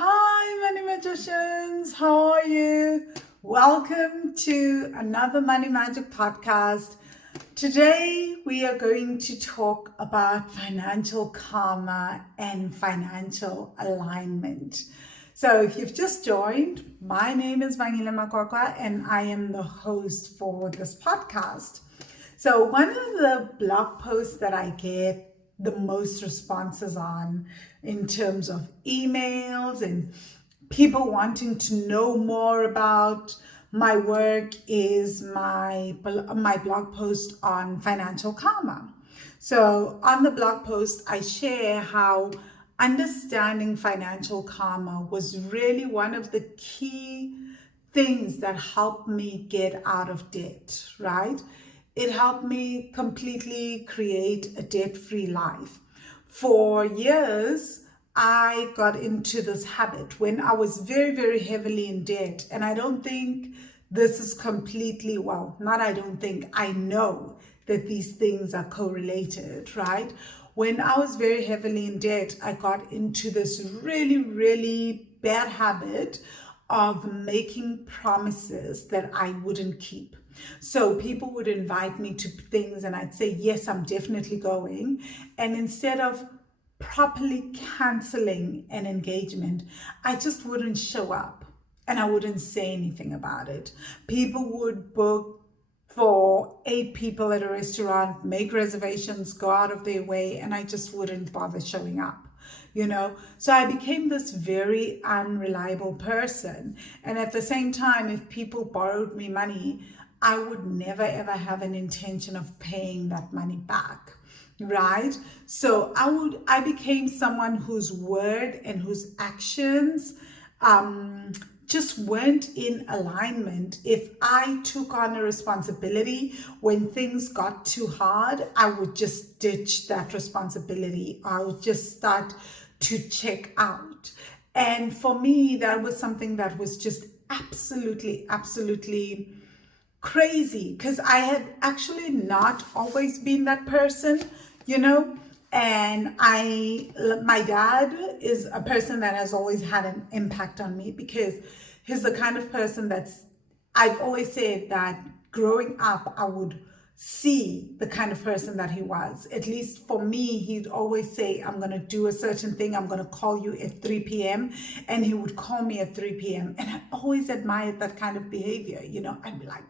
Hi, money magicians. How are you? Welcome to another Money Magic podcast. Today, we are going to talk about financial karma and financial alignment. So, if you've just joined, my name is Vangile and I am the host for this podcast. So, one of the blog posts that I get the most responses on in terms of emails and people wanting to know more about my work is my blog post on financial karma. So on the blog post, I share how understanding financial karma was really one of the key things that helped me get out of debt, right? It helped me completely create a debt-free life. For years, I got into this habit when I was very, very heavily in debt. And I don't think this is completely, well, not I don't think, I know that these things are correlated, right? When I was very heavily in debt, I got into this really, really bad habit of making promises that I wouldn't keep. So people would invite me to things and I'd say, yes, I'm definitely going. And instead of properly canceling an engagement, I just wouldn't show up and I wouldn't say anything about it. People would book for 8 people at a restaurant, make reservations, go out of their way, and I just wouldn't bother showing up. So I became this very unreliable person. And at the same time, if people borrowed me money, I would never ever have an intention of paying that money back, right? So I became someone whose word and whose actions just weren't in alignment. If I took on a responsibility when things got too hard, I would just ditch that responsibility. I would just start to check out. And for me, that was something that was just absolutely, absolutely crazy, because I had actually not always been that person. And my dad is a person that has always had an impact on me, because he's the kind of person I've always said that growing up, I would see the kind of person that he was. At least for me, he'd always say, I'm going to do a certain thing. I'm going to call you at 3 p.m. And he would call me at 3 p.m. And I always admired that kind of behavior. I'd be like,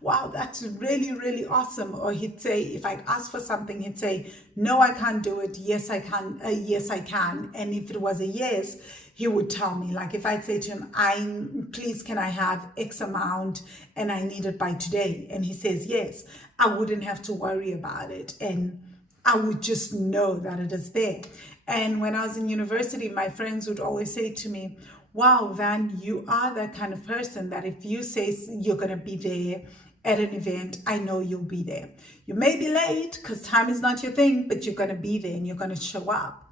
wow, that's really, really awesome. Or he'd say, if I'd ask for something, he'd say, no, I can't do it. Yes, I can. Yes, I can. And if it was a yes, he would tell me. Like if I'd say to him, please, can I have X amount and I need it by today? And he says, yes, I wouldn't have to worry about it. And I would just know that it is there. And when I was in university, my friends would always say to me, wow, Van, you are that kind of person that if you say you're going to be there at an event, I know you'll be there. You may be late because time is not your thing, but you're going to be there and you're going to show up.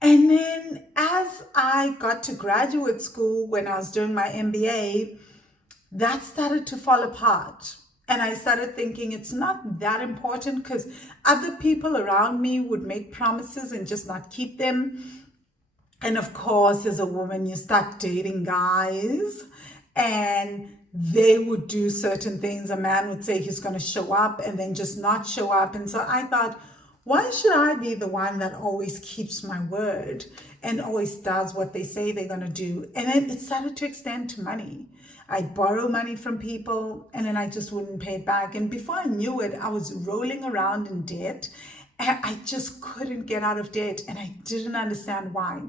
And then as I got to graduate school, when I was doing my MBA, that started to fall apart. And I started thinking it's not that important, because other people around me would make promises and just not keep them. And of course, as a woman, you start dating guys and they would do certain things. A man would say he's going to show up and then just not show up. And so I thought, why should I be the one that always keeps my word and always does what they say they're going to do? And then it started to extend to money. I'd borrow money from people and then I just wouldn't pay it back. And before I knew it, I was rolling around in debt. And I just couldn't get out of debt, and I didn't understand why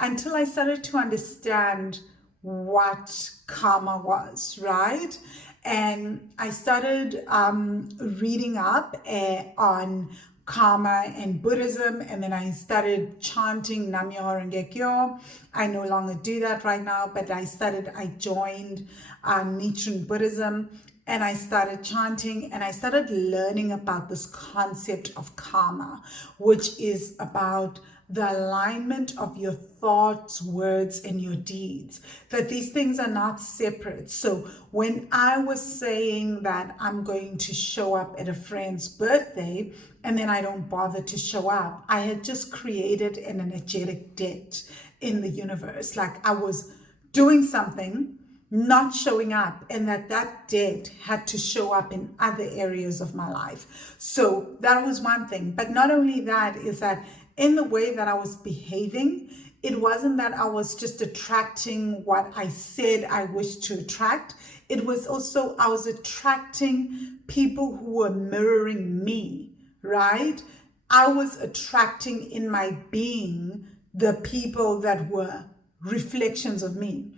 until I started to understand what karma was, right? And I started reading up on karma and Buddhism, and then I started chanting Nam-myoho Renge Kyo. I no longer do that right now, but I joined Nichiren Buddhism, and I started chanting and I started learning about this concept of karma, which is about the alignment of your thoughts, words, and your deeds, that these things are not separate. So when I was saying that I'm going to show up at a friend's birthday and then I don't bother to show up, I had just created an energetic debt. in the universe. Like I was doing something, not showing up, and that debt had to show up in other areas of my life. So that was one thing. But not only that, is that in the way that I was behaving, it wasn't that I was just attracting what I said I wished to attract. It was also, I was attracting people who were mirroring me, right? I was attracting in my being the people that were reflections of me.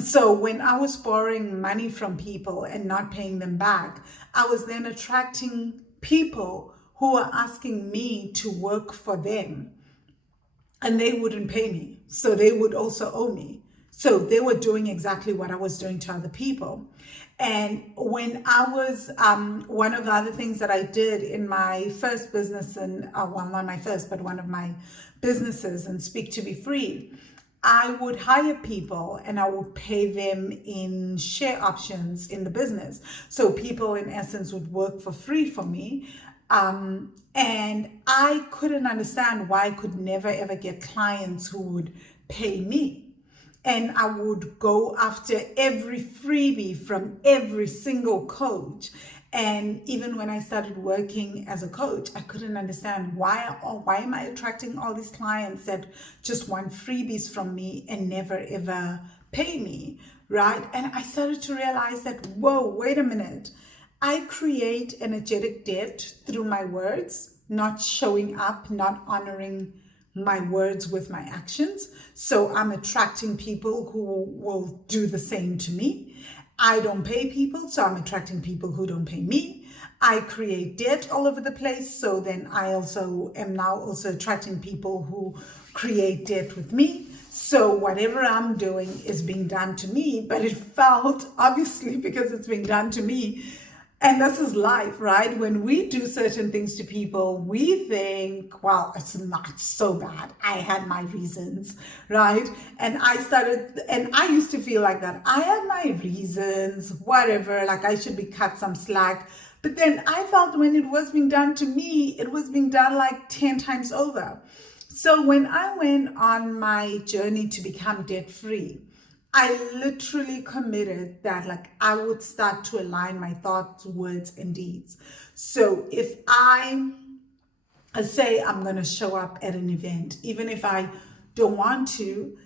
So when I was borrowing money from people and not paying them back, I was then attracting people who were asking me to work for them, and they wouldn't pay me. So they would also owe me. So they were doing exactly what I was doing to other people. And when I was, one of the other things that I did in my first business, and well, not my first, but one of my businesses, and Speak to Be Free, I would hire people and I would pay them in share options in the business. So people in essence would work for free for me. And I couldn't understand why I could never ever get clients who would pay me. And I would go after every freebie from every single coach. And even when I started working as a coach, I couldn't understand why am I attracting all these clients that just want freebies from me and never ever pay me, right? And I started to realize that, whoa, wait a minute. I create energetic debt through my words, not showing up, not honoring my words with my actions. So I'm attracting people who will do the same to me. I don't pay people, so I'm attracting people who don't pay me. I create debt all over the place, so then I also am now also attracting people who create debt with me. So whatever I'm doing is being done to me, but it felt, obviously, because it's being done to me. And this is life, right? When we do certain things to people, we think, well, it's not so bad. I had my reasons, right? And I used to feel like that. I had my reasons, whatever, like I should be cut some slack. But then I felt when it was being done to me, it was being done like 10 times over. So when I went on my journey to become debt free, I literally committed that like I would start to align my thoughts, words, and deeds. So if I say I'm going to show up at an event, even if I don't want to,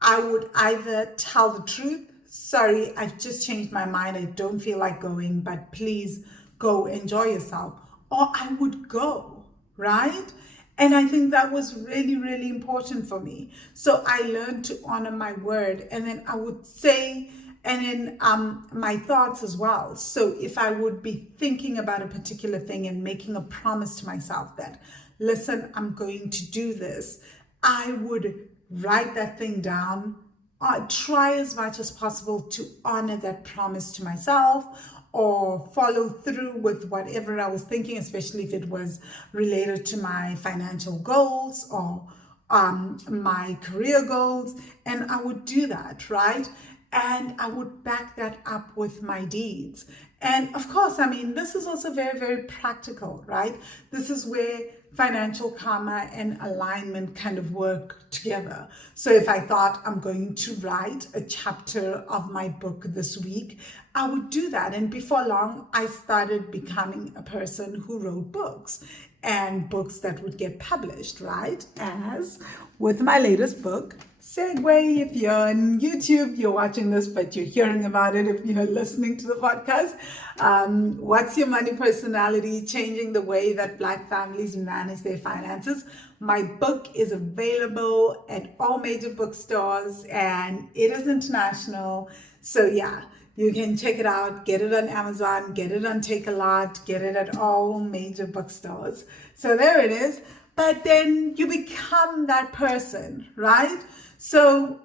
I would either tell the truth, sorry, I've just changed my mind, I don't feel like going, but please go enjoy yourself, or I would go, right? And I think that was really, really important for me. So I learned to honor my word, and then I would say, and then my thoughts as well. So if I would be thinking about a particular thing and making a promise to myself that, listen, I'm going to do this, I would write that thing down, try as much as possible to honor that promise to myself, or follow through with whatever I was thinking, especially if it was related to my financial goals or my career goals. And I would do that, right? And I would back that up with my deeds. And of course, I mean, this is also very, very practical, right? This is where financial karma and alignment kind of work together. So if I thought I'm going to write a chapter of my book this week, I would do that. And before long, I started becoming a person who wrote books, and books that would get published, right? As with my latest book, Segue. If you're on YouTube, you're watching this, but you're hearing about it if you're listening to the podcast. What's Your Money Personality? Changing the way that Black families manage their finances. My book is available at all major bookstores, and it is international. So yeah, you can check it out, get it on Amazon, get it on Take-A-Lot, get it at all major bookstores. So there it is. But then you become that person, right? So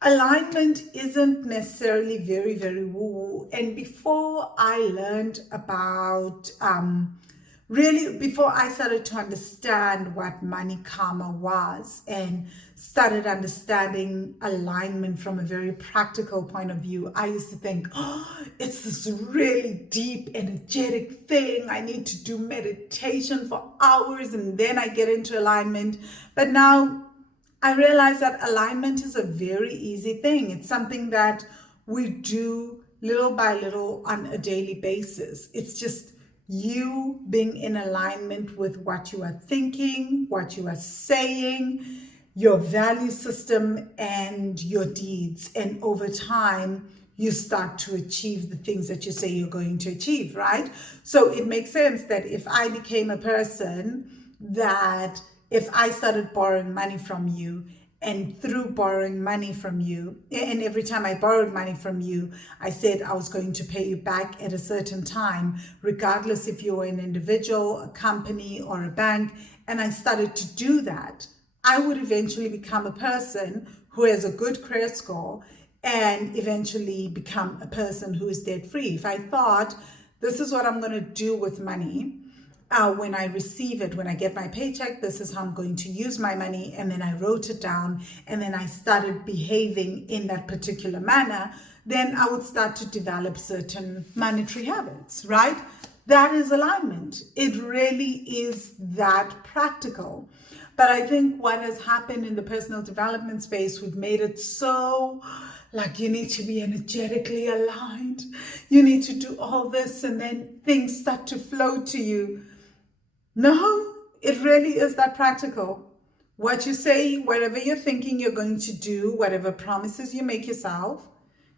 alignment isn't necessarily very, very woo-woo. And before I learned about, before I started to understand what money karma was and started understanding alignment from a very practical point of view, I used to think, oh, it's this really deep, energetic thing. I need to do meditation for hours and then I get into alignment. But now I realized that alignment is a very easy thing. It's something that we do little by little on a daily basis. It's just you being in alignment with what you are thinking, what you are saying, your value system, and your deeds. And over time, you start to achieve the things that you say you're going to achieve, right? So it makes sense that if I became a person that if I started borrowing money from you, and through borrowing money from you, and every time I borrowed money from you, I said I was going to pay you back at a certain time, regardless if you were an individual, a company, or a bank, and I started to do that, I would eventually become a person who has a good credit score and eventually become a person who is debt free. If I thought, this is what I'm going to do with money, when I receive it, when I get my paycheck, this is how I'm going to use my money. And then I wrote it down and then I started behaving in that particular manner, then I would start to develop certain monetary habits, right? That is alignment. It really is that practical. But I think what has happened in the personal development space, we've made it so like you need to be energetically aligned. You need to do all this and then things start to flow to you. No, it really is that practical. What you say, whatever you're thinking you're going to do, whatever promises you make yourself,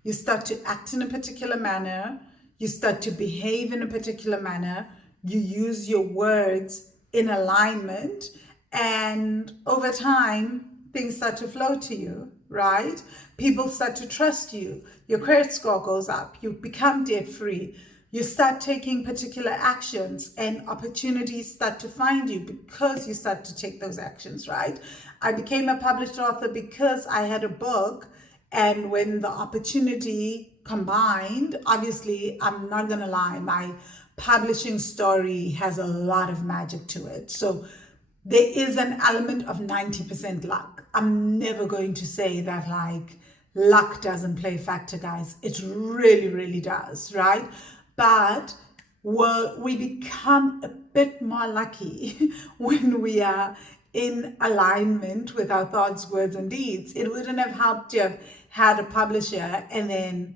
you start to act in a particular manner, you start to behave in a particular manner, you use your words in alignment, and over time, things start to flow to you, right? People start to trust you. Your credit score goes up. You become debt free. You start taking particular actions and opportunities start to find you because you start to take those actions, right? I became a published author because I had a book, and when the opportunity combined, obviously, I'm not going to lie, my publishing story has a lot of magic to it. So there is an element of 90% luck. I'm never going to say that like luck doesn't play a factor, guys. It really, really does, right? But we become a bit more lucky when we are in alignment with our thoughts, words, and deeds. It wouldn't have helped to have had a publisher and then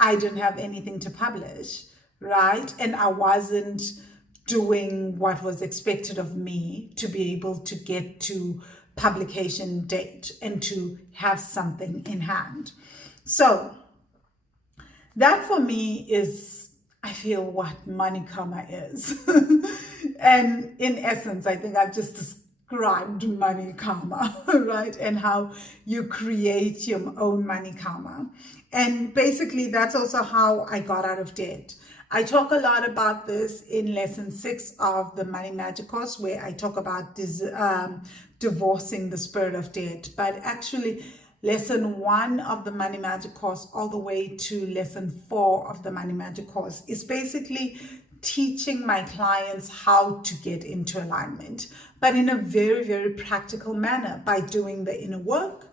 I didn't have anything to publish, right? And I wasn't doing what was expected of me to be able to get to publication date and to have something in hand. So that for me is, I feel, what money karma is. And in essence, I think I've just described money karma, right? And how you create your own money karma. And basically, that's also how I got out of debt. I talk a lot about this in lesson 6 of the Money Magic course, where I talk about divorcing the spirit of debt. But actually, lesson 1 of the Money Magic course all the way to lesson 4 of the Money Magic course is basically teaching my clients how to get into alignment, but in a very, very practical manner by doing the inner work,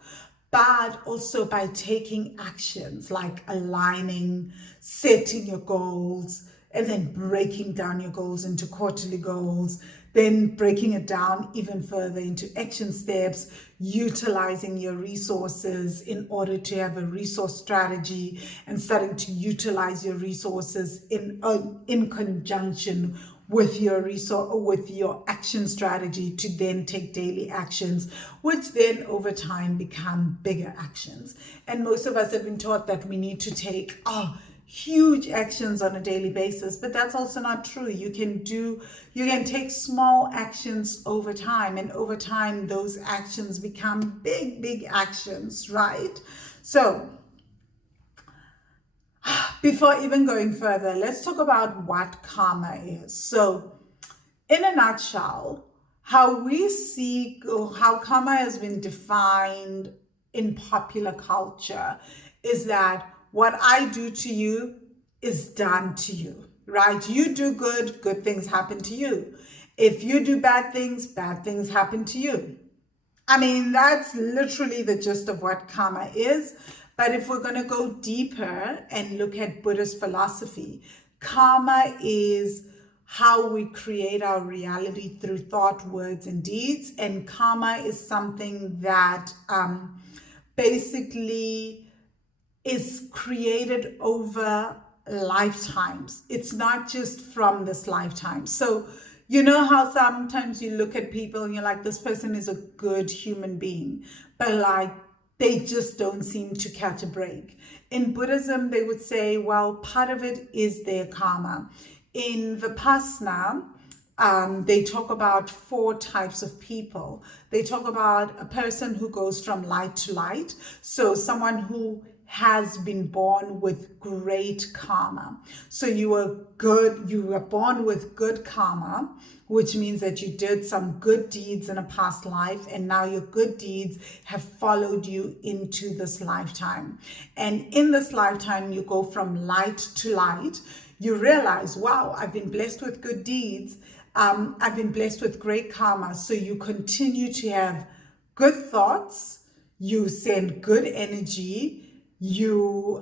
but also by taking actions like aligning, setting your goals, and then breaking down your goals into quarterly goals, then breaking it down even further into action steps, utilizing your resources in order to have a resource strategy, and starting to utilize your resources in conjunction with your action strategy to then take daily actions, which then over time become bigger actions. And most of us have been taught that we need to take huge actions on a daily basis, but that's also not true. You can take small actions over time, and over time those actions become big actions, right? So before even going further, let's talk about what karma is. So in a nutshell, how karma has been defined in popular culture is that what I do to you is done to you, right? You do good things happen to you. If you do bad things happen to you. I mean, that's literally the gist of what karma is. But if we're going to go deeper and look at Buddhist philosophy, karma is how we create our reality through thought, words, and deeds. And karma is something that basically is created over lifetimes. It's not just from this lifetime. So, you know how sometimes you look at people and you're like, this person is a good human being, but like they just don't seem to catch a break. In Buddhism, they would say, well, part of it is their karma. In Vipassana, they talk about 4 types of people. They talk about a person who goes from light to light. So someone who has been born with great karma. So you were born with good karma, which means that you did some good deeds in a past life, and now your good deeds have followed you into this lifetime. And in this lifetime, you go from light to light. You realize, wow, I've been blessed with good deeds. I've been blessed with great karma. So you continue to have good thoughts. You send good energy. You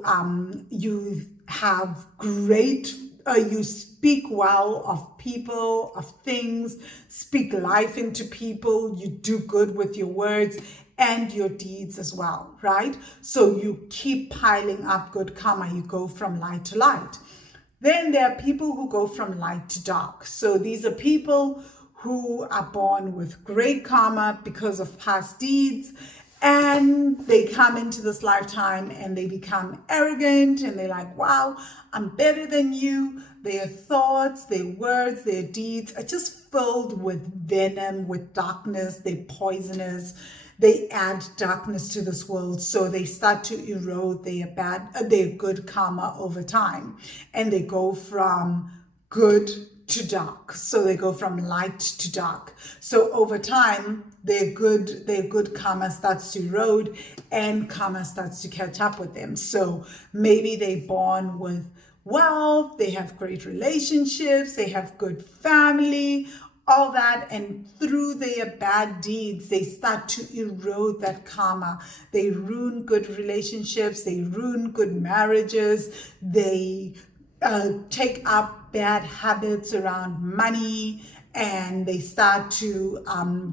have great, you speak well of people, of things, speak life into people. You do good with your words and your deeds as well, right? So you keep piling up good karma. You go from light to light. Then there are people who go from light to dark. So these are people who are born with great karma because of past deeds, and they come into this lifetime and they become arrogant and they're like, wow, I'm better than you. Their thoughts, their words, their deeds are just filled with venom, with darkness. They're poisonous. They add darkness to this world, so they start to erode their good karma over time, and they go from good to dark. So they go from light to dark. So over time, their good karma starts to erode, and karma starts to catch up with them. So maybe they're born with wealth, they have great relationships, they have good family, all that, and through their bad deeds, they start to erode that karma. They ruin good relationships, they ruin good marriages, they take up bad habits around money, and they start to,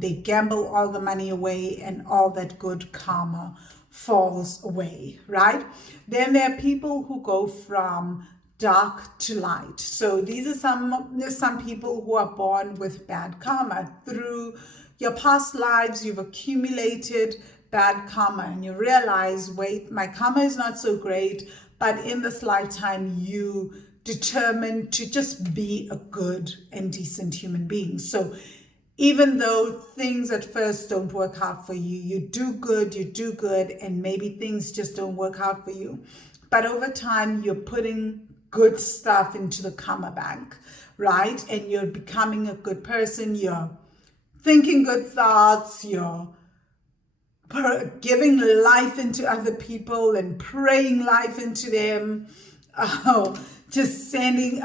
they gamble all the money away, and all that good karma falls away, right? Then there are people who go from dark to light. So these are some people who are born with bad karma. Through your past lives, you've accumulated bad karma, and you realize, wait, my karma is not so great, but in this lifetime, you determined to just be a good and decent human being. So even though things at first don't work out for you, you do good, and maybe things just don't work out for you. But over time, you're putting good stuff into the karma bank, right? And you're becoming a good person. You're thinking good thoughts. You're giving life into other people and praying life into them. Just sending,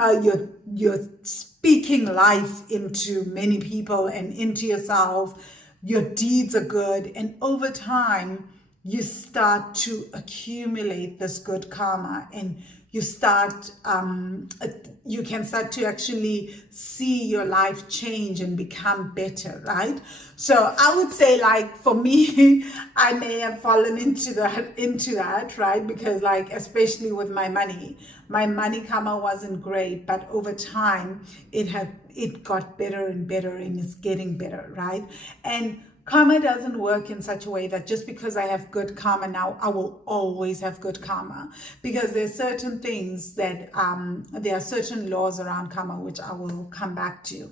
you're speaking life into many people and into yourself. Your deeds are good. And over time, you start to accumulate this good karma, and you can start to actually see your life change and become better, right? So I would say, like, for me, I may have fallen into that, right? Because, like, especially with my money karma wasn't great, but over time it got better and better, and it's getting better, right? And karma doesn't work in such a way that just because I have good karma now, I will always have good karma. Because there's certain things that, there are certain laws around karma, which I will come back to.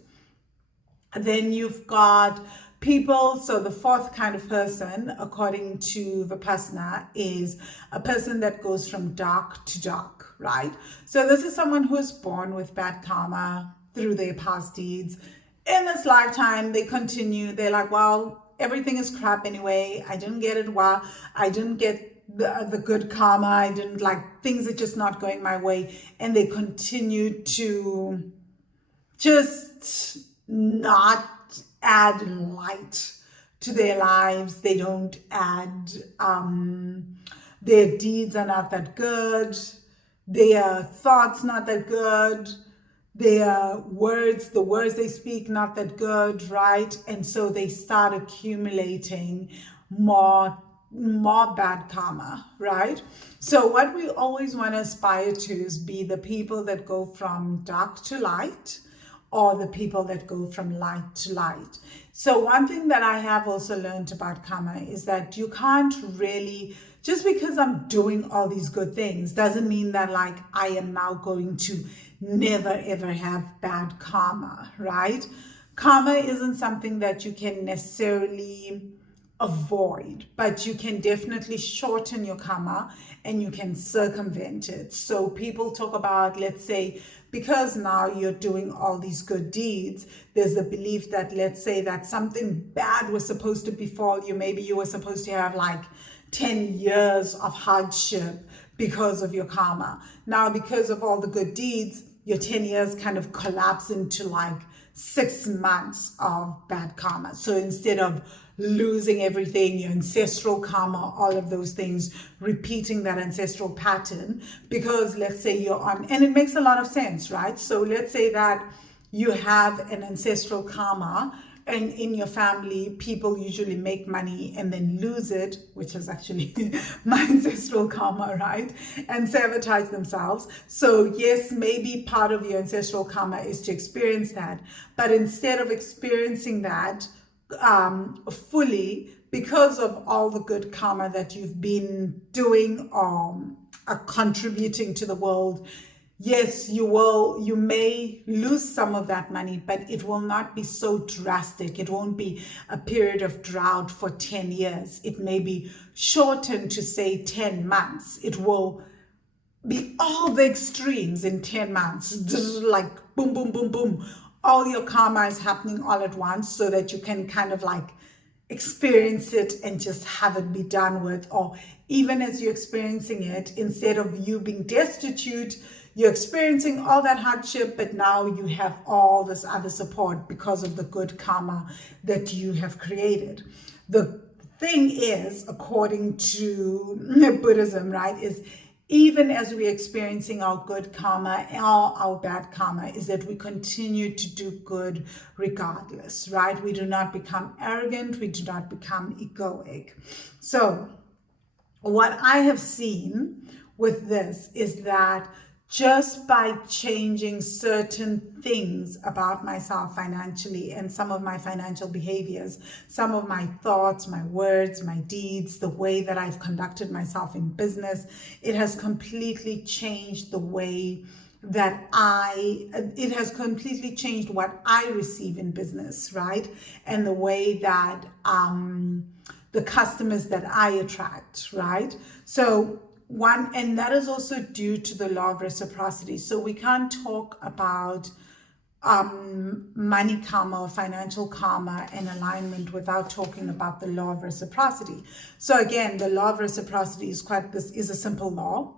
Then you've got people, so the 4th kind of person, according to Vipassana, is a person that goes from dark to dark, right? So this is someone who is born with bad karma through their past deeds. In this lifetime, they continue, they're like, well, everything is crap anyway. I didn't get it well. I didn't get the good karma. I didn't, like, things are just not going my way. And they continue to just not add light to their lives. They don't add, their deeds are not that good. Their thoughts not that good. their words, the words they speak, not that good, right? And so they start accumulating more bad karma, right? So what we always want to aspire to is be the people that go from dark to light, or the people that go from light to light. So one thing that I have also learned about karma is that you can't really, just because I'm doing all these good things doesn't mean that like I am now going to never ever have bad karma, right? Karma isn't something that you can necessarily avoid, but you can definitely shorten your karma and you can circumvent it. So people talk about, let's say, because now you're doing all these good deeds, there's a belief that, let's say, that something bad was supposed to befall you. Maybe you were supposed to have like 10 years of hardship because of your karma. Now, because of all the good deeds, your 10 years kind of collapse into like 6 months of bad karma. So instead of losing everything, your ancestral karma, all of those things, repeating that ancestral pattern, because let's say you're on, and it makes a lot of sense, right? So let's say that you have an ancestral karma, and in your family, people usually make money and then lose it, which is actually my ancestral karma, right? And sabotage themselves. So yes, maybe part of your ancestral karma is to experience that. But instead of experiencing that fully, because of all the good karma that you've been doing or contributing to the world, yes, you may lose some of that money, but it will not be so drastic. It won't be a period of drought for 10 years. It may be shortened to say 10 months. It will be all the extremes in 10 months, just like boom, boom, boom, boom. All your karma is happening all at once so that you can kind of like experience it and just have it be done with. Or even as you're experiencing it, instead of you being destitute, you're experiencing all that hardship, but now you have all this other support because of the good karma that you have created. The thing is, according to Buddhism, right, is even as we're experiencing our good karma, our bad karma, is that we continue to do good regardless, right? We do not become arrogant. We do not become egoic. So what I have seen with this is that just by changing certain things about myself financially and some of my financial behaviors, some of my thoughts, my words, my deeds, the way that I've conducted myself in business, it has completely changed the way that it has completely changed what I receive in business, right? And the way that the customers that I attract, right? So and that is also due to the law of reciprocity. So we can't talk about money karma or financial karma and alignment without talking about the law of reciprocity. So again, the law of reciprocity is a simple law.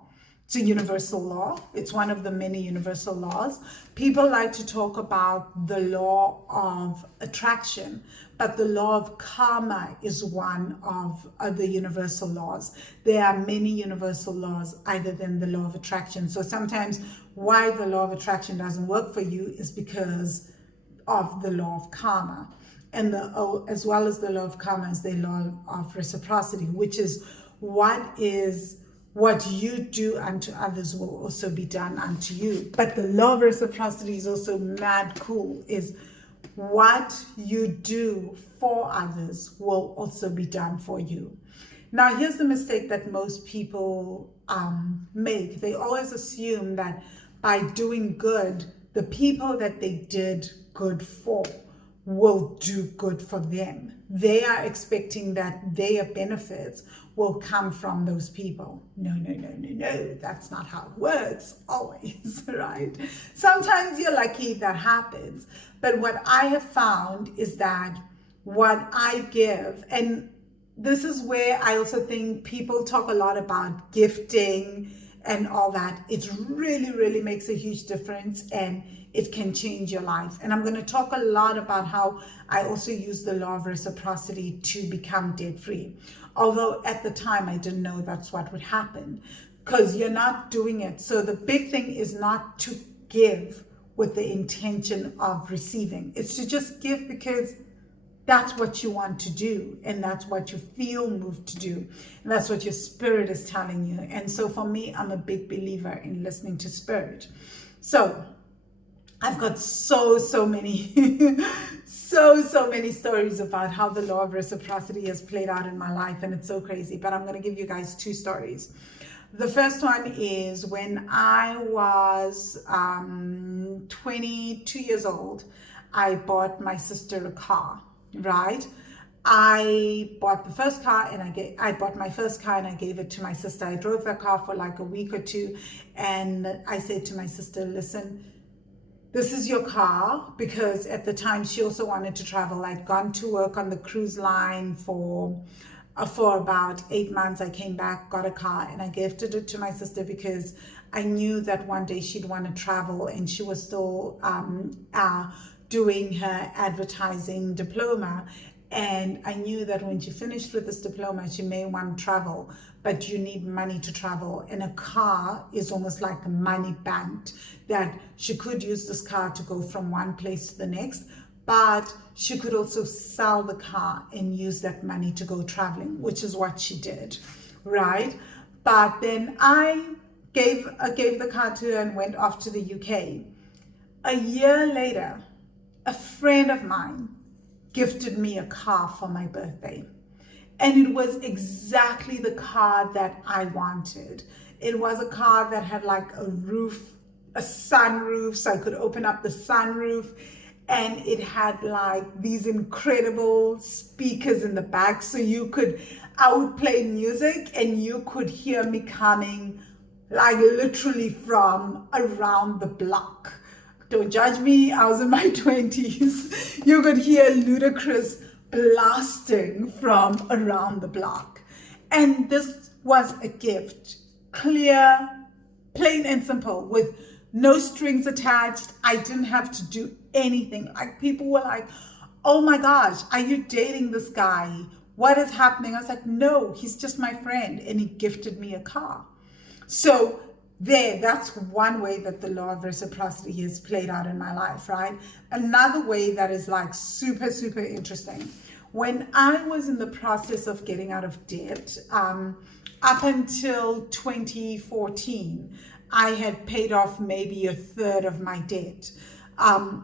It's a universal law. It's one of the many universal laws. People like to talk about the law of attraction, but the law of karma is one of the universal laws. There are many universal laws other than the law of attraction. So sometimes why the law of attraction doesn't work for you is because of the law of karma. And as well as the law of karma is the law of reciprocity, which is what you do unto others will also be done unto you. But the law of reciprocity is also mad cool, is what you do for others will also be done for you. Now, here's the mistake that most people make. They always assume that by doing good, the people that they did good for will do good for them. They are expecting that their benefits will come from those people. No, that's not how it works always, right? Sometimes you're lucky that happens. But what I have found is that what I give, and this is where I also think people talk a lot about gifting and all that. It really, really makes a huge difference, and it can change your life. And I'm going to talk a lot about how I also use the law of reciprocity to become debt free. Although at the time I didn't know that's what would happen, because you're not doing it. So the big thing is not to give with the intention of receiving. It's to just give because that's what you want to do, and that's what you feel moved to do, and that's what your spirit is telling you. And so for me, I'm a big believer in listening to spirit. So I've got so many so many stories about how the law of reciprocity has played out in my life, and it's so crazy. But I'm going to give you guys two stories. The first one is when I was 22 years old. I bought my sister a car, right? I bought the first car and I bought my first car and I gave it to my sister. I drove that car for like a week or two, and I said to my sister, listen, this is your car, because at the time she also wanted to travel. I'd gone to work on the cruise line for about 8 months. I came back, got a car, and I gifted it to my sister because I knew that one day she'd want to travel, and she was still doing her advertising diploma. And I knew that when she finished with this diploma, she may want to travel, but you need money to travel. And a car is almost like money banked, that she could use this car to go from one place to the next, but she could also sell the car and use that money to go traveling, which is what she did, right? But then I gave the car to her and went off to the UK. A year later, a friend of mine gifted me a car for my birthday. And it was exactly the car that I wanted. It was a car that had like a roof, a sunroof, so I could open up the sunroof. And it had like these incredible speakers in the back. So I would play music and you could hear me coming like literally from around the block. Don't judge me, I was in my 20s. You could hear Ludacris blasting from around the block. And this was a gift, clear, plain and simple, with no strings attached. I didn't have to do anything. Like, people were like, oh my gosh, are you dating this guy? What is happening? I was like, no, he's just my friend, and he gifted me a car. So that's one way that the law of reciprocity has played out in my life, right? Another way that is like super interesting. When I was in the process of getting out of debt, up until 2014, I had paid off maybe a third of my debt.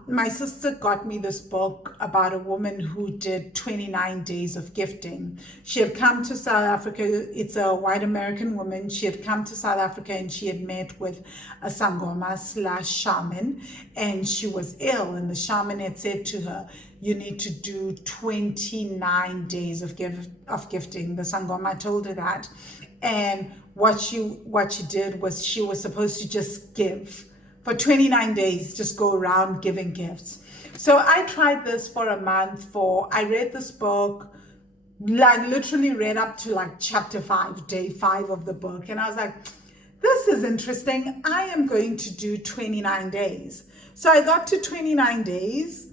My sister got me this book about a woman who did 29 days of gifting. She had come to South Africa. It's a white American woman. She had come to South Africa and she had met with a sangoma/shaman, and she was ill. And the shaman had said to her, you need to do 29 days of gifting. The sangoma told her that. And what she did was she was supposed to just give. For 29 days, just go around giving gifts. So I tried this for a month. I read this book, like literally read up to like chapter 5, day 5 of the book. And I was like, this is interesting. I am going to do 29 days. So I got to 29 days.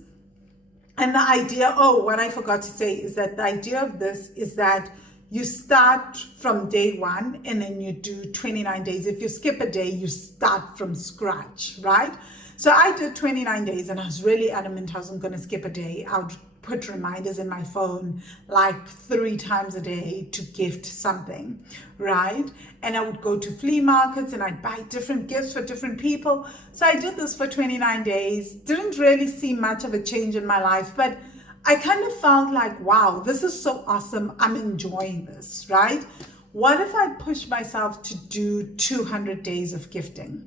And the idea, what I forgot to say is that the idea of this is that you start from day 1 and then you do 29 days. If you skip a day, you start from scratch, right? So I did 29 days and I was really adamant I wasn't going to skip a day. I would put reminders in my phone like 3 times a day to gift something, right? And I would go to flea markets and I'd buy different gifts for different people. So I did this for 29 days. Didn't really see much of a change in my life, but I kind of felt like, wow, this is so awesome. I'm enjoying this, right? What if I push myself to do 200 days of gifting?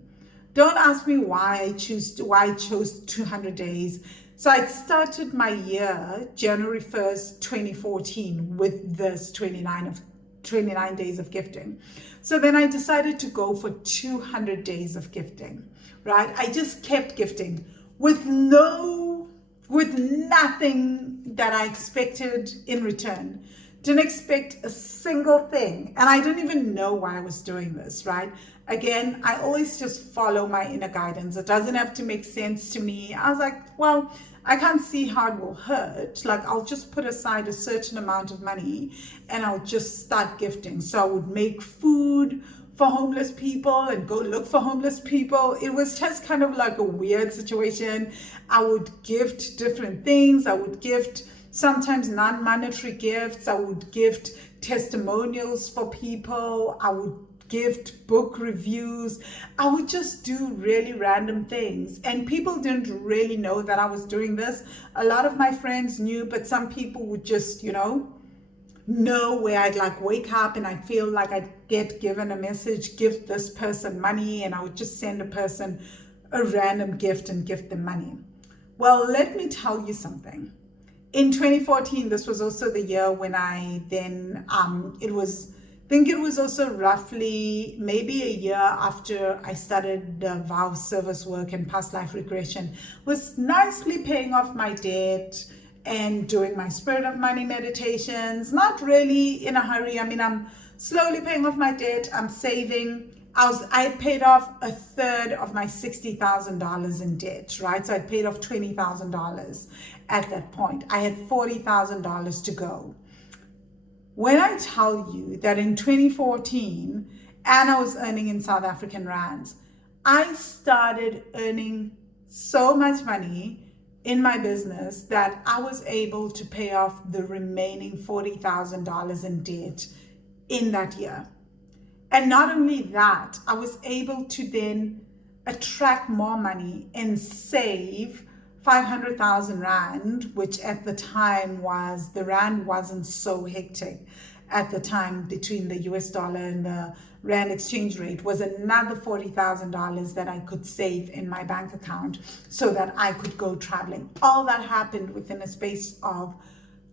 Don't ask me why I chose 200 days. So I started my year, January 1st, 2014, with this 29 days of gifting. So then I decided to go for 200 days of gifting, right? I just kept gifting with nothing that I expected in return. Didn't expect a single thing. And I didn't even know why I was doing this, right? Again, I always just follow my inner guidance. It doesn't have to make sense to me. I was like, well, I can't see how it will hurt. Like, I'll just put aside a certain amount of money and I'll just start gifting. So I would make food for homeless people and go look for homeless people. It was just kind of like a weird situation. I would gift different things. I would gift sometimes non-monetary gifts. I would gift testimonials for people. I would gift book reviews. I would just do really random things. And people didn't really know that I was doing this. A lot of my friends knew, but some people would just, know where I'd like wake up and I'd feel like I'd get given a message, give this person money, and I would just send a person a random gift and give them money. Well, let me tell you something. In 2014, this was also the year when I then, I think it was also roughly maybe a year after I started the vow service work and past life regression, was nicely paying off my debt and doing my spirit of money meditations, not really in a hurry. I mean, I'm slowly paying off my debt. I'm saving. I paid off a third of my $60,000 in debt, right? So I paid off $20,000 at that point. I had $40,000 to go. When I tell you that in 2014, and I was earning in South African rands, I started earning so much money in my business that I was able to pay off the remaining $40,000 in debt in that year. And not only that, I was able to then attract more money and save 500,000 Rand, which at the time the Rand wasn't so hectic at the time between the US dollar and the Rand exchange rate, was another $40,000 that I could save in my bank account so that I could go traveling. All that happened within a space of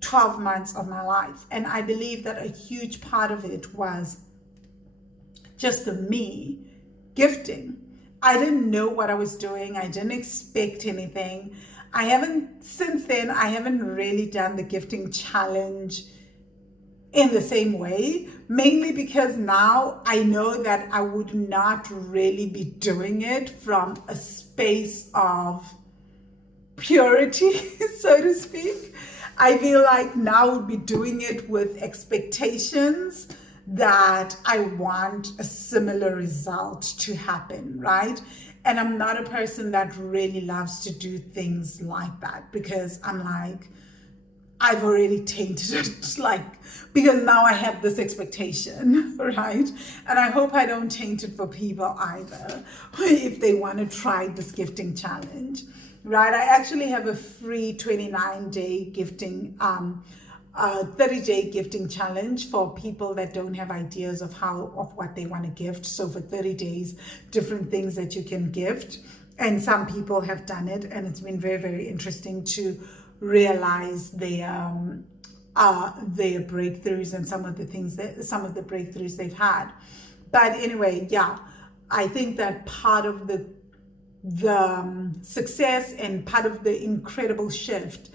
12 months of my life. And I believe that a huge part of it was just me gifting. I didn't know what I was doing. I didn't expect anything. Since then, I haven't really done the gifting challenge in the same way, mainly because now I know that I would not really be doing it from a space of purity, so to speak. I feel like now I would be doing it with expectations that I want a similar result to happen, right? And I'm not a person that really loves to do things like that because I'm like, I've already tainted it, because now I have this expectation, right? And I hope I don't taint it for people either, if they want to try this gifting challenge, right? I actually have a free 29-day gifting, 30-day gifting challenge for people that don't have ideas of what they want to gift. So for 30 days, different things that you can gift. And some people have done it, and it's been very, very interesting to realize their breakthroughs and some of the breakthroughs they've had. But anyway, yeah, I think that part of the success and part of the incredible shift,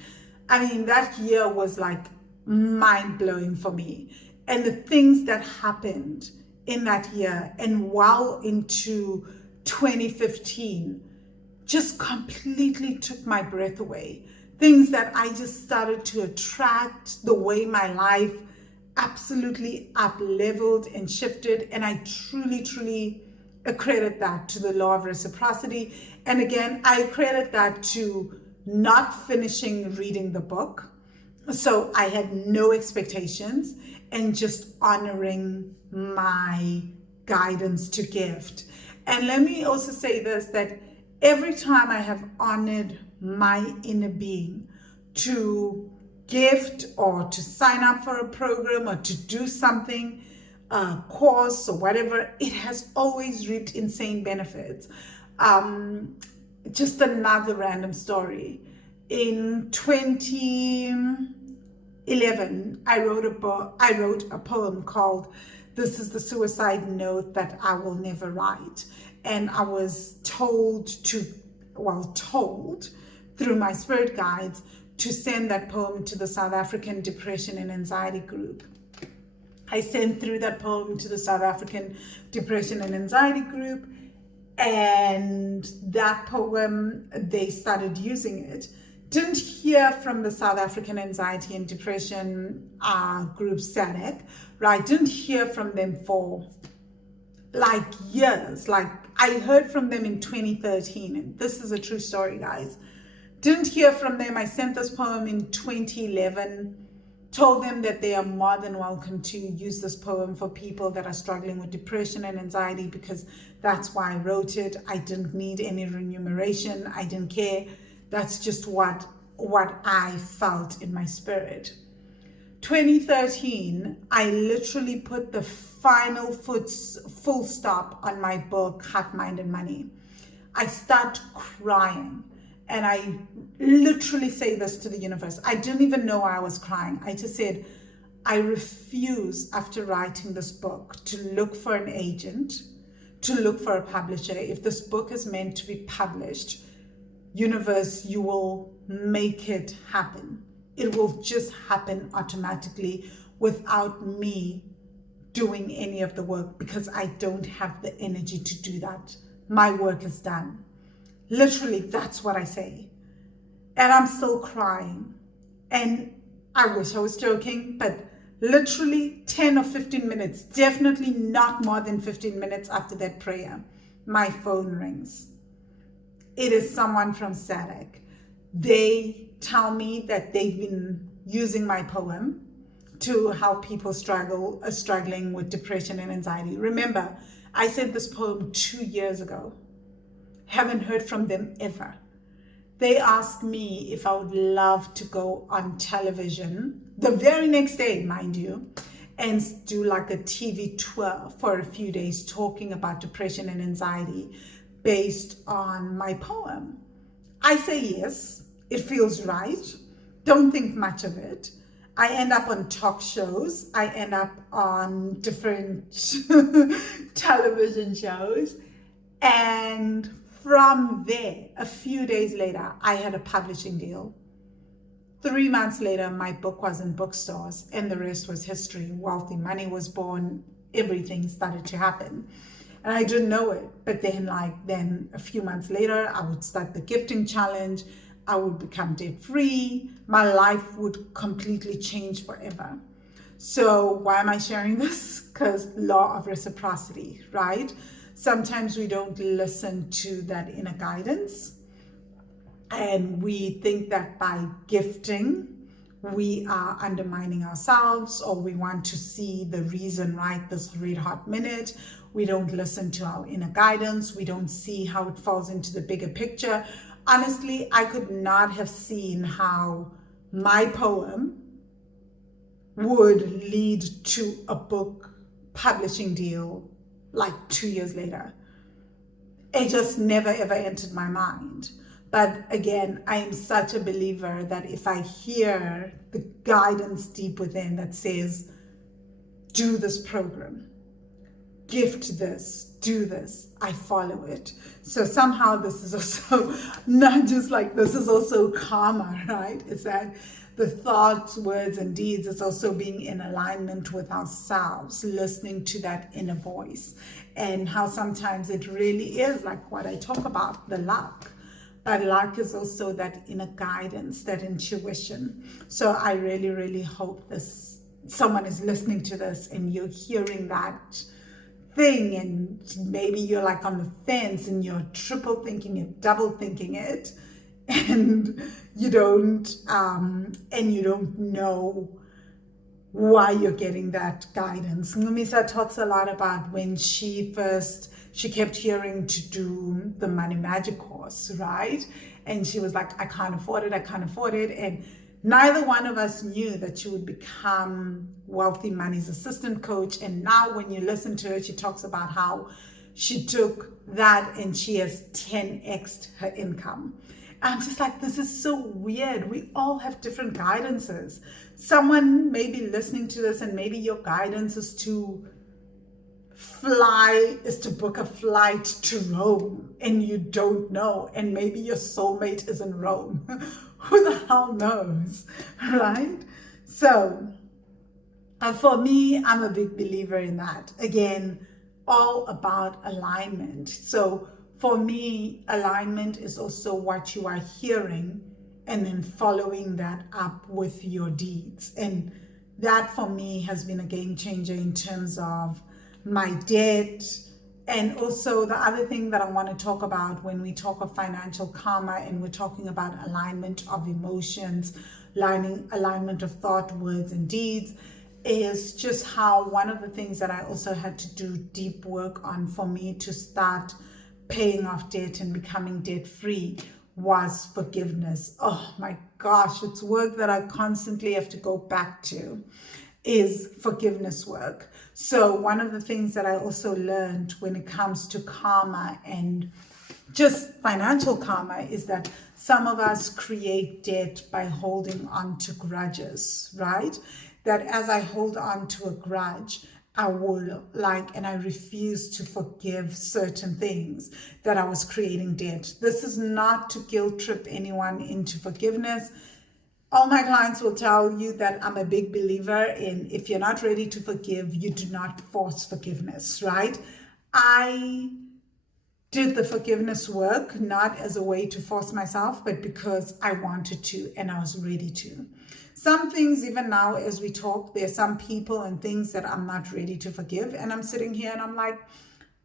I mean, that year was like mind-blowing for me. And the things that happened in that year and well into 2015 just completely took my breath away. Things that I just started to attract, the way my life absolutely up-leveled and shifted. And I truly, truly accredit that to the law of reciprocity. And again, I accredit that to not finishing reading the book. So I had no expectations and just honoring my guidance to gift. And let me also say this, that every time I have honored my inner being to gift or to sign up for a program or to do something, a course or whatever, it has always reaped insane benefits. Just another random story. In 2011, I wrote a poem called "This is the Suicide Note That I Will Never Write," and I was told through my spirit guides to send that poem to the South African Depression and Anxiety Group. I sent through that poem to the South African Depression and Anxiety Group, and that poem, they started using it. Didn't hear from the South African Anxiety and Depression group, SADC, right? Didn't hear from them for like years. Like I heard from them in 2013, and this is a true story, guys. Didn't hear from them. I sent this poem in 2011, told them that they are more than welcome to use this poem for people that are struggling with depression and anxiety, because that's why I wrote it. I didn't need any remuneration. I didn't care. That's just what I felt in my spirit. 2013, I literally put the final full stop on my book, Heart, Mind, and Money. I start crying, and I literally say this to the universe. I didn't even know I was crying. I just said, I refuse, after writing this book, to look for an agent, to look for a publisher. If this book is meant to be published, universe, you will make it happen. It will just happen automatically without me doing any of the work, because I don't have the energy to do that. My work is done. Literally, that's what I say. And I'm still crying. And I wish I was joking, but literally 10 or 15 minutes, definitely not more than 15 minutes after that prayer, my phone rings. It is someone from SADC. They tell me that they've been using my poem to help people struggling with depression and anxiety. Remember, I said this poem 2 years ago. Haven't heard from them ever. They asked me if I would love to go on television the very next day, mind you, and do like a TV tour for a few days talking about depression and anxiety based on my poem. I say yes. It feels right. Don't think much of it. I end up on talk shows. I end up on different television shows. And from there, a few days later, I had a publishing deal. 3 months later, my book was in bookstores, and the rest was history. Wealthy Money was born. Everything started to happen. And I didn't know it. But then a few months later, I would start the gifting challenge. I would become debt free. My life would completely change forever. So why am I sharing this? Because law of reciprocity, right? Sometimes we don't listen to that inner guidance. And we think that by gifting, we are undermining ourselves, or we want to see the reason right this red hot minute. We don't listen to our inner guidance. We don't see how it falls into the bigger picture. Honestly, I could not have seen how my poem would lead to a book publishing deal like 2 years later. It just never ever entered my mind. But again, I am such a believer that if I hear the guidance deep within that says, do this program, gift this, do this, I follow it. So somehow this is also not just like, this is also karma, right? It's that the thoughts, words, and deeds is also being in alignment with ourselves, listening to that inner voice, and how sometimes it really is like what I talk about, the luck. But luck is also that inner guidance, that intuition. So I really, really hope someone is listening to this and you're hearing that thing, and maybe you're like on the fence and you're triple thinking it, double thinking it, and you don't know why you're getting that guidance. Numisa talks a lot about when she kept hearing to do the money magic course, right? And she was like, I can't afford it. And neither one of us knew that she would become Wealthy Money's assistant coach. And now when you listen to her, she talks about how she took that and she has 10x'd her income. I'm just like, this is so weird. We all have different guidances. Someone may be listening to this and maybe your guidance is to book a flight to Rome and you don't know. And maybe your soulmate is in Rome. Who the hell knows, right? So for me, I'm a big believer in that. Again, all about alignment. So for me, alignment is also what you are hearing and then following that up with your deeds. And that for me has been a game changer in terms of my debt And also the other thing that I want to talk about when we talk of financial karma and we're talking about alignment of emotions, alignment of thought, words, and deeds, is just how one of the things that I also had to do deep work on for me to start paying off debt and becoming debt free was forgiveness. Oh my gosh, it's work that I constantly have to go back to, is forgiveness work. So one of the things that I also learned when it comes to karma and just financial karma is that some of us create debt by holding on to grudges, right? That as I hold on to a grudge, I will and I refuse to forgive certain things that I was creating debt. This is not to guilt trip anyone into forgiveness. All my clients will tell you that I'm a big believer in, if you're not ready to forgive, you do not force forgiveness, right? I did the forgiveness work not as a way to force myself, but because I wanted to and I was ready to. Some things, even now as we talk, there's some people and things that I'm not ready to forgive, and I'm sitting here and I'm like,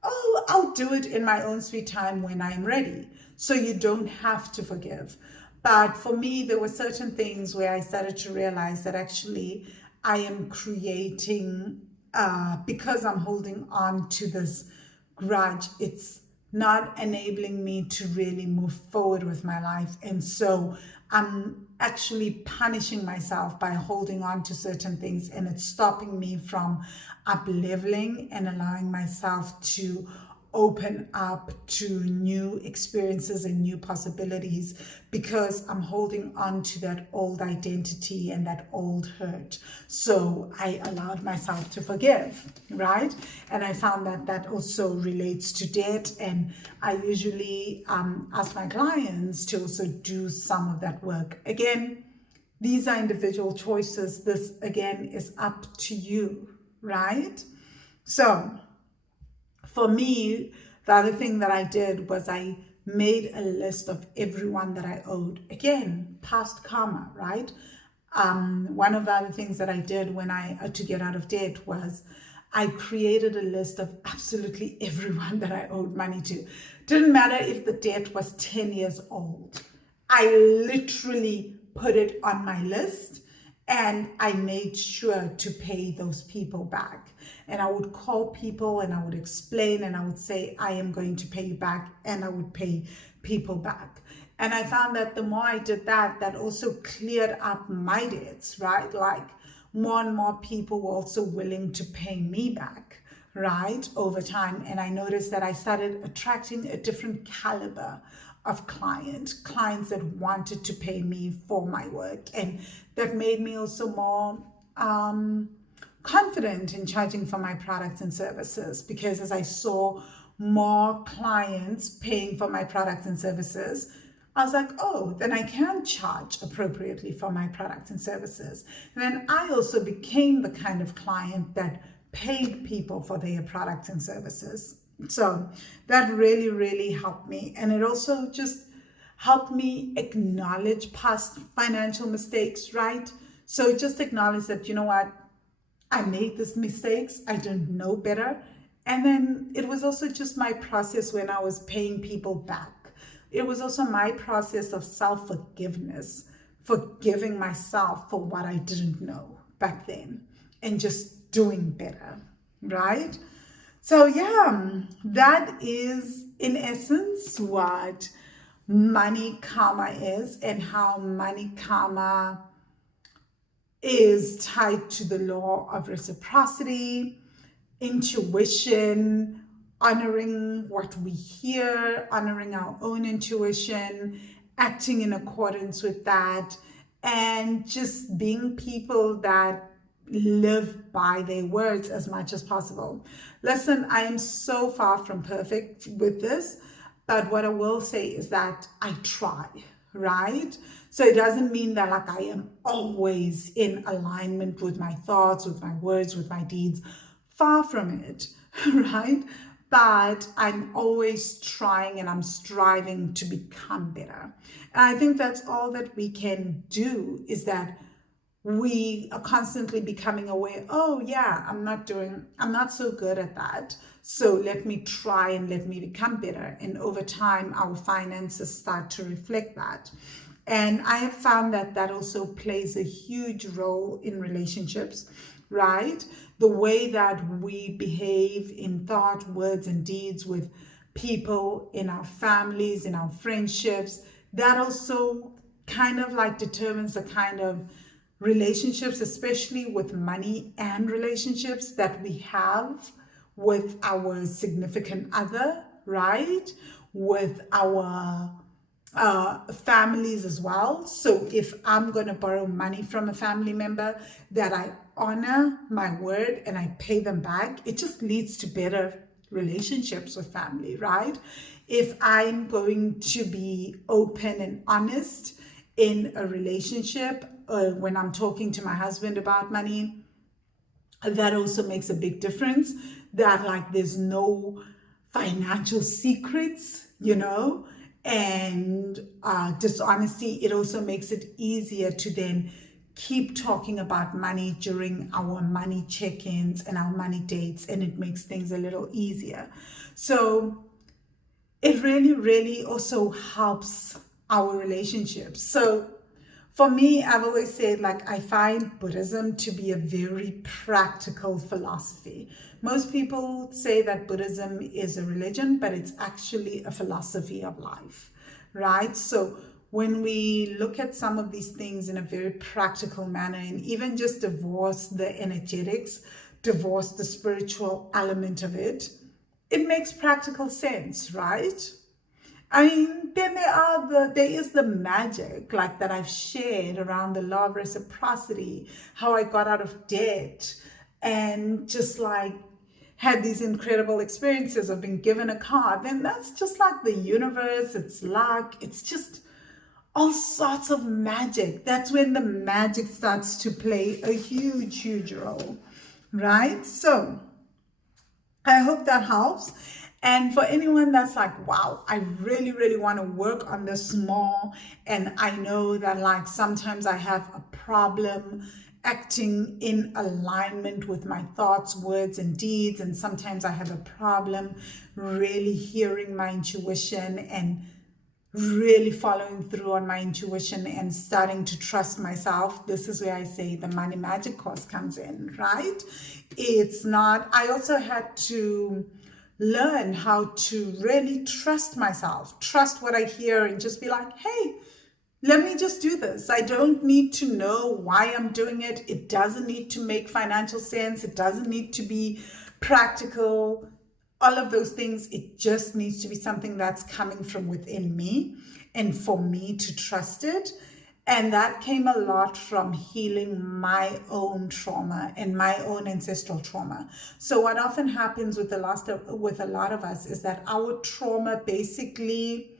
oh, I'll do it in my own sweet time when I am ready. So you don't have to forgive. But for me, there were certain things where I started to realize that actually I am creating, because I'm holding on to this grudge, it's not enabling me to really move forward with my life. And so I'm actually punishing myself by holding on to certain things, and it's stopping me from up leveling and allowing myself to open up to new experiences and new possibilities, because I'm holding on to that old identity and that old hurt. So I allowed myself to forgive, right? And I found that that also relates to debt. And I usually ask my clients to also do some of that work. Again, these are individual choices. This, again, is up to you, right? So for me, the other thing that I did was I made a list of everyone that I owed. Again, past karma, right? One of the other things that I did when to get out of debt was I created a list of absolutely everyone that I owed money to. Didn't matter if the debt was 10 years old. I literally put it on my list and I made sure to pay those people back. And I would call people and I would explain and I would say, I am going to pay you back, and I would pay people back. And I found that the more I did that, that also cleared up my debts, right? Like more and more people were also willing to pay me back, right, over time. And I noticed that I started attracting a different caliber of clients that wanted to pay me for my work. And that made me also more confident in charging for my products and services, because as I saw more clients paying for my products and services, I was like, oh, then I can charge appropriately for my products and services. And then I also became the kind of client that paid people for their products and services. So that really, really helped me. And it also just helped me acknowledge past financial mistakes, right? So just acknowledge that, you know what, I made these mistakes, I didn't know better. And then it was also just my process when I was paying people back. It was also my process of self-forgiveness, forgiving myself for what I didn't know back then and just doing better, right? So yeah, that is in essence what money karma is, and how money karma is tied to the law of reciprocity, intuition, honoring what we hear, honoring our own intuition, acting in accordance with that, and just being people that live by their words as much as possible. Listen, I am so far from perfect with this, but what I will say is that I try, right? So it doesn't mean that like I am always in alignment with my thoughts, with my words, with my deeds. Far from it, right? But I'm always trying and I'm striving to become better. And I think that's all that we can do, is that we are constantly becoming aware, oh yeah, I'm not so good at that. So let me try and let me become better. And over time, our finances start to reflect that. And I have found that that also plays a huge role in relationships, right? The way that we behave in thought, words, and deeds with people in our families, in our friendships, that also kind of like determines the kind of relationships, especially with money and relationships that we have with our significant other, right? With our families as well. So if I'm going to borrow money from a family member, that I honor my word and I pay them back, it just leads to better relationships with family, right? If I'm going to be open and honest in a relationship, when I'm talking to my husband about money, that also makes a big difference. That like there's no financial secrets, and dishonesty. It also makes it easier to then keep talking about money during our money check-ins and our money dates, and it makes things a little easier. So it really, really also helps our relationships. So for me, I've always said, like, I find Buddhism to be a very practical philosophy. Most people say that Buddhism is a religion, but it's actually a philosophy of life, right? So when we look at some of these things in a very practical manner and even just divorce the energetics, divorce the spiritual element of it, it makes practical sense, right? I mean, then there is the magic like that I've shared around the law of reciprocity, how I got out of debt and just like had these incredible experiences of being given a car. Then that's just like the universe, it's luck, it's just all sorts of magic. That's when the magic starts to play a huge, huge role, right? So I hope that helps. And for anyone that's like, wow, I really, really want to work on this more. And I know that like sometimes I have a problem acting in alignment with my thoughts, words, and deeds. And sometimes I have a problem really hearing my intuition and really following through on my intuition and starting to trust myself. This is where I say the money magic course comes in, right? It's not, I also had to learn how to really trust myself, trust what I hear, and just be like, hey, let me just do this. I don't need to know why I'm doing it. It doesn't need to make financial sense. It doesn't need to be practical. All of those things, it just needs to be something that's coming from within me and for me to trust it. And that came a lot from healing my own trauma and my own ancestral trauma. So what often happens with a lot of us is that our trauma basically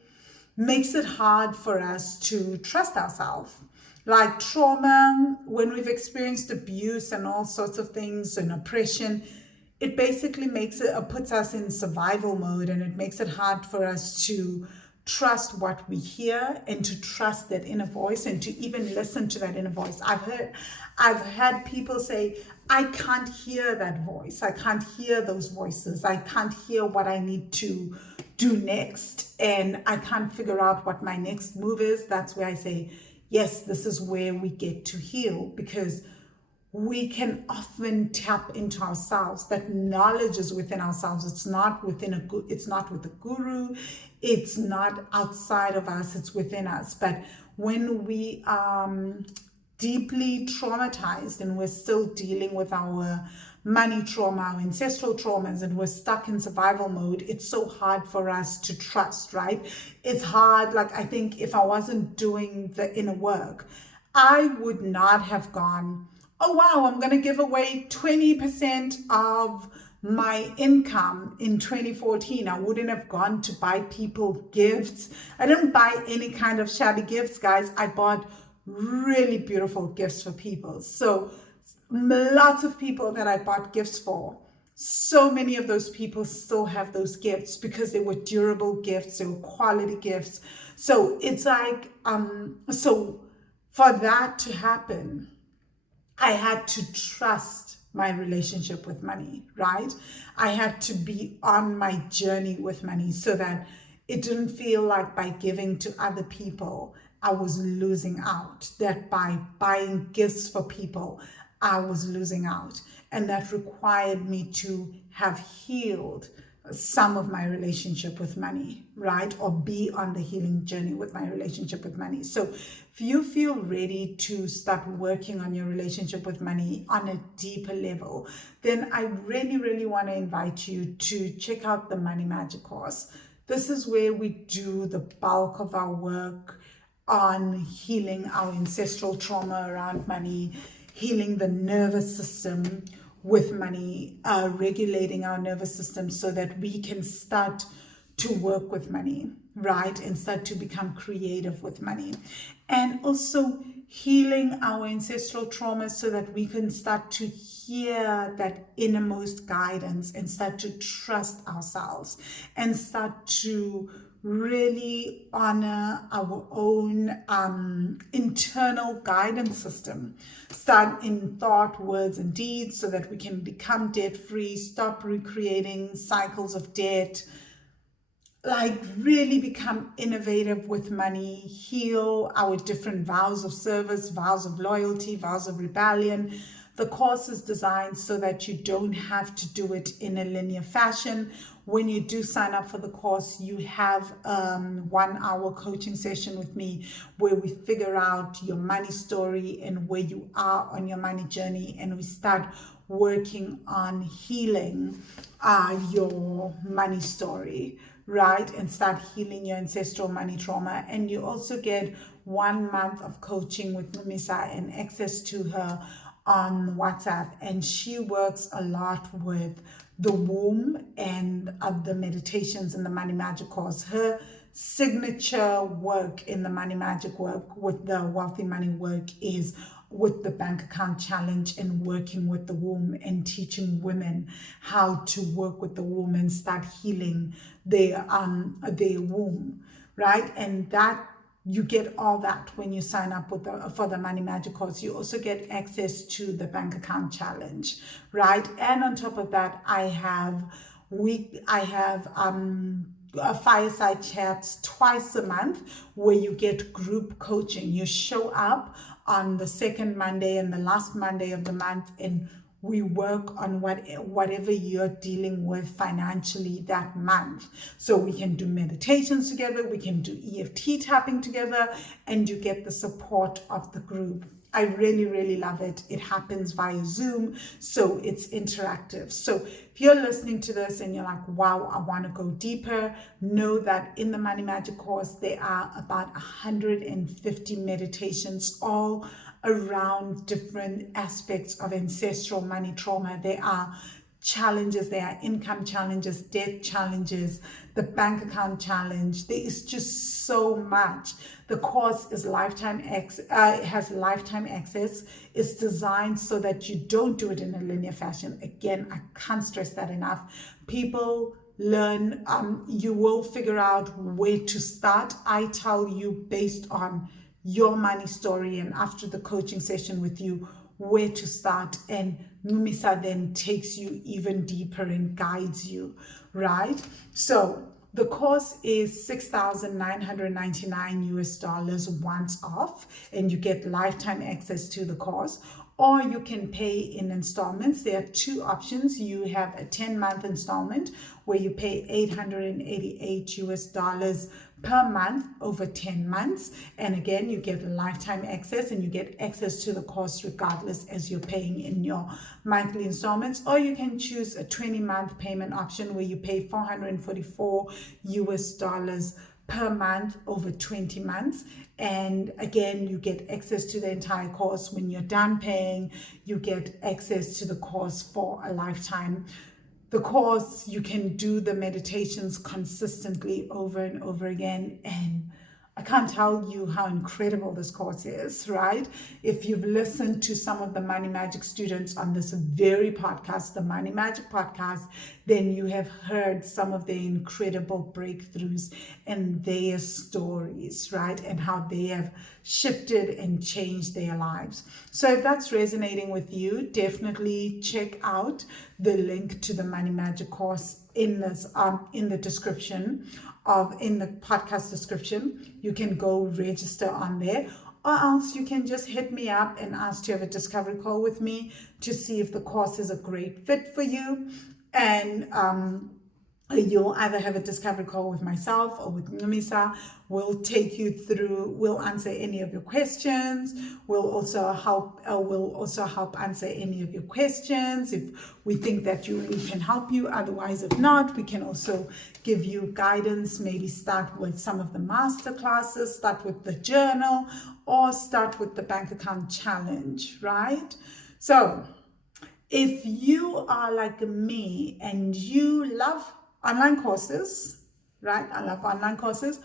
makes it hard for us to trust ourselves. Like trauma, when we've experienced abuse and all sorts of things and oppression, it basically puts us in survival mode, and it makes it hard for us to trust what we hear and to trust that inner voice and to even listen to that inner voice. I've had people say, I can't hear that voice. I can't hear those voices. I can't hear what I need to do next. And I can't figure out what my next move is. That's where I say, yes, this is where we get to heal, because we can often tap into ourselves. That knowledge is within ourselves. It's not with a guru. It's not outside of us. It's within us. But when we are deeply traumatized and we're still dealing with our money trauma, our ancestral traumas, and we're stuck in survival mode, it's so hard for us to trust, right? It's hard. Like, I think if I wasn't doing the inner work, I would not have gone, oh wow, I'm going to give away 20% of my income in 2014. I wouldn't have gone to buy people gifts. I didn't buy any kind of shabby gifts, guys. I bought really beautiful gifts for people. So lots of people that I bought gifts for, so many of those people still have those gifts because they were durable gifts, they were quality gifts. So it's like, so for that to happen, I had to trust my relationship with money, right? I had to be on my journey with money so that it didn't feel like by giving to other people, I was losing out, that by buying gifts for people, I was losing out. And that required me to have healed some of my relationship with money, right? Or be on the healing journey with my relationship with money. So if you feel ready to start working on your relationship with money on a deeper level, then I really, really want to invite you to check out the Money Magic course. This is where we do the bulk of our work on healing our ancestral trauma around money, healing the nervous system with money, regulating our nervous system so that we can start to work with money, right? And start to become creative with money. And also healing our ancestral trauma so that we can start to hear that innermost guidance and start to trust ourselves and start to really honor our own internal guidance system. Start in thought, words, and deeds so that we can become debt-free, stop recreating cycles of debt, like really become innovative with money, heal our different vows of service, vows of loyalty, vows of rebellion. The course is designed so that you don't have to do it in a linear fashion. When you do sign up for the course, you have a 1-hour coaching session with me where we figure out your money story and where you are on your money journey, and we start working on healing your money story, right? And start healing your ancestral money trauma. And you also get 1 month of coaching with Numisa and access to her on WhatsApp. And she works a lot with the womb and the meditations in the Money Magic course. Her signature work in the Money Magic work with the Wealthy Money work is with the bank account challenge and working with the womb and teaching women how to work with the womb and start healing their womb, right? And that you get all that when you sign up with for the Money Magic course. You also get access to the bank account challenge, right? And on top of that, I have fireside chats twice a month where you get group coaching. You show up on the second Monday and the last Monday of the month, and we work on whatever you're dealing with financially that month. So we can do meditations together, we can do EFT tapping together, and you get the support of the group. I really, really love it. It happens via Zoom, so it's interactive. So if you're listening to this and you're like, wow, I want to go deeper, know that in the Money Magic course, there are about 150 meditations all around different aspects of ancestral money trauma. There are challenges, there are income challenges, debt challenges, the bank account challenge. There is just so much. The course is has lifetime access. It's designed so that you don't do it in a linear fashion. Again, I can't stress that enough. People learn, you will figure out where to start. I tell you based on your money story, and after the coaching session with you, where to start, and Numisa then takes you even deeper and guides you, right? So the course is $6,999 once off, and you get lifetime access to the course, or you can pay in installments. There are two options. You have a 10-month installment where you pay $888 per month over 10 months. And again, you get lifetime access and you get access to the course regardless as you're paying in your monthly installments. Or you can choose a 20-month payment option where you pay $444 per month over 20 months. And again, you get access to the entire course. When you're done paying, you get access to the course for a lifetime. The course, you can do the meditations consistently over and over again. And I can't tell you how incredible this course is, right? If you've listened to some of the Money Magic students on this very podcast, the Money Magic podcast, then you have heard some of their incredible breakthroughs and their stories, right? And how they have shifted and changed their lives. So if that's resonating with you, definitely check out the link to the Money Magic course in the description in the podcast description. You can go register on there, or else you can just hit me up and ask to have a discovery call with me to see if the course is a great fit for you. And you'll either have a discovery call with myself or with Numisa. We'll take you through, we'll answer any of your questions. We'll also help answer any of your questions if we think that we can help you. Otherwise, if not, we can also give you guidance. Maybe start with some of the master classes, start with the journal, or start with the bank account challenge, right? So if you are like me and you love online courses, right? I love online courses,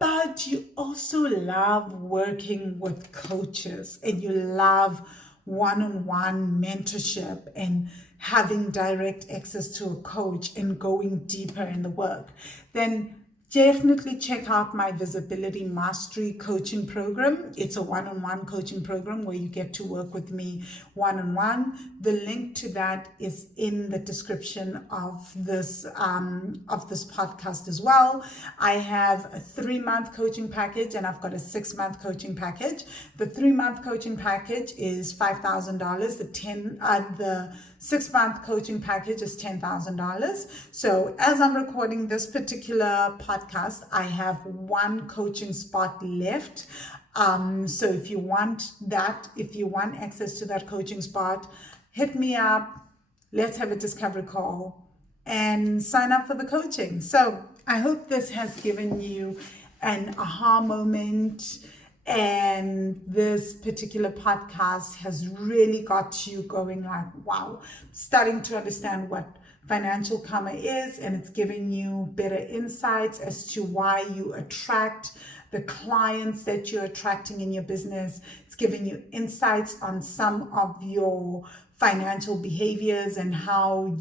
but you also love working with coaches and you love one-on-one mentorship and having direct access to a coach and going deeper in the work, then definitely check out my Visibility Mastery coaching program. It's a one-on-one coaching program where you get to work with me one-on-one. The link to that is in the description of this podcast as well. I have a 3-month coaching package and I've got a 6-month coaching package. The 3-month coaching package is $5,000. The 6-month coaching package is $10,000. So as I'm recording this particular podcast, I have 1 coaching spot left. So if you want access to that coaching spot, hit me up. Let's have a discovery call and sign up for the coaching. So I hope this has given you an aha moment, and this particular podcast has really got you going like, wow, starting to understand what financial karma is, and it's giving you better insights as to why you attract the clients that you're attracting in your business. It's giving you insights on some of your financial behaviors and how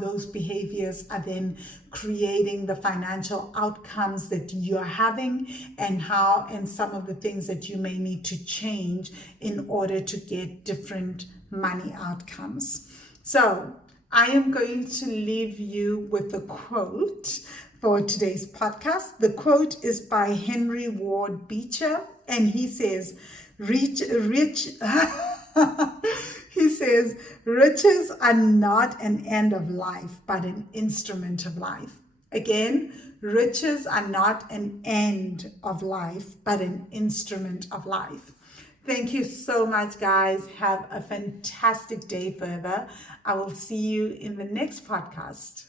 those behaviors are then creating the financial outcomes that you're having, and some of the things that you may need to change in order to get different money outcomes. So I am going to leave you with a quote for today's podcast. The quote is by Henry Ward Beecher, and he says, he says, riches are not an end of life, but an instrument of life. Again, riches are not an end of life, but an instrument of life. Thank you so much, guys. Have a fantastic day further. I will see you in the next podcast.